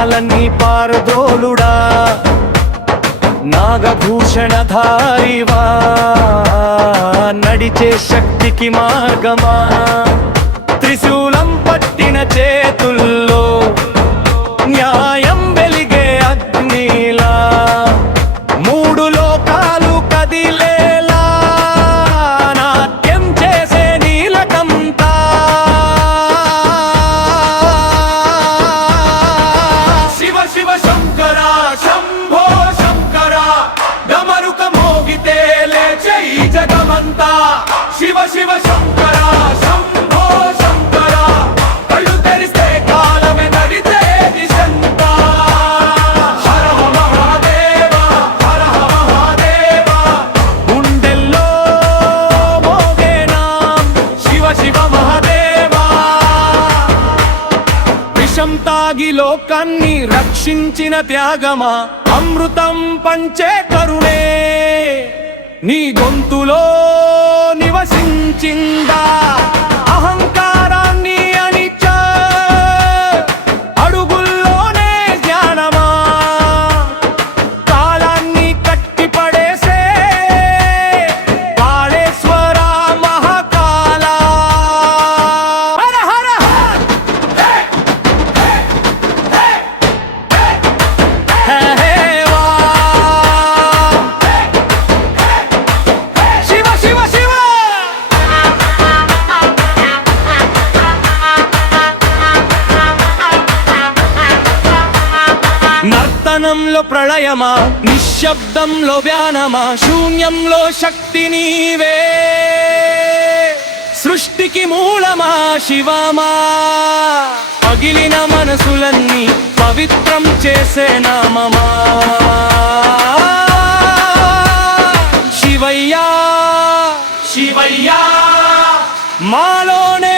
పాపాలన్నీ పారదోలుడా నాగభూషణధారివా నడిచే శక్తికి మార్గమా త్రిశూలం పట్టిన చేతుల్లో న్యాయం వెలిగే అగ్నిలా మూడు లోకాలు కదిలేలా నాట్యం చేసే నీలకంతా శివ శివ శంకర శంభో శంకర డమరుక మోగితే లేచే ఈ జగమంతా శివ శివ శంకర శంభో శంకర కళ్ళు తెరిస్తే కాలమే నడితే దిశంతా హర మహాదేవ హర మహాదేవ గుండెల్లో మోగేనా శివ శివ మహాదేవా విషం తాగి లోకాన్ని రక్షించిన త్యాగమా అమృతం పంచే కరుణే నీ గొంతులో నివసించిందా అహంకారాన్ని అణిచ అడుగుల్లోనే జ్ఞానమా కాలాన్ని కట్టిపడేసే కాళేశ్వర మహాకాల హర హర హే వా శివ శివ శివ నర్తనంలో ప్రళయమా నిశ్శబ్దంలో వ్యానమా శూన్యంలో శక్తి నీవే సృష్టికి మూలమా శివమా పగిలిన మనసులన్నీ పవిత్రం చేసే నామమా శివయ్యా శివయ్యా మాలోనే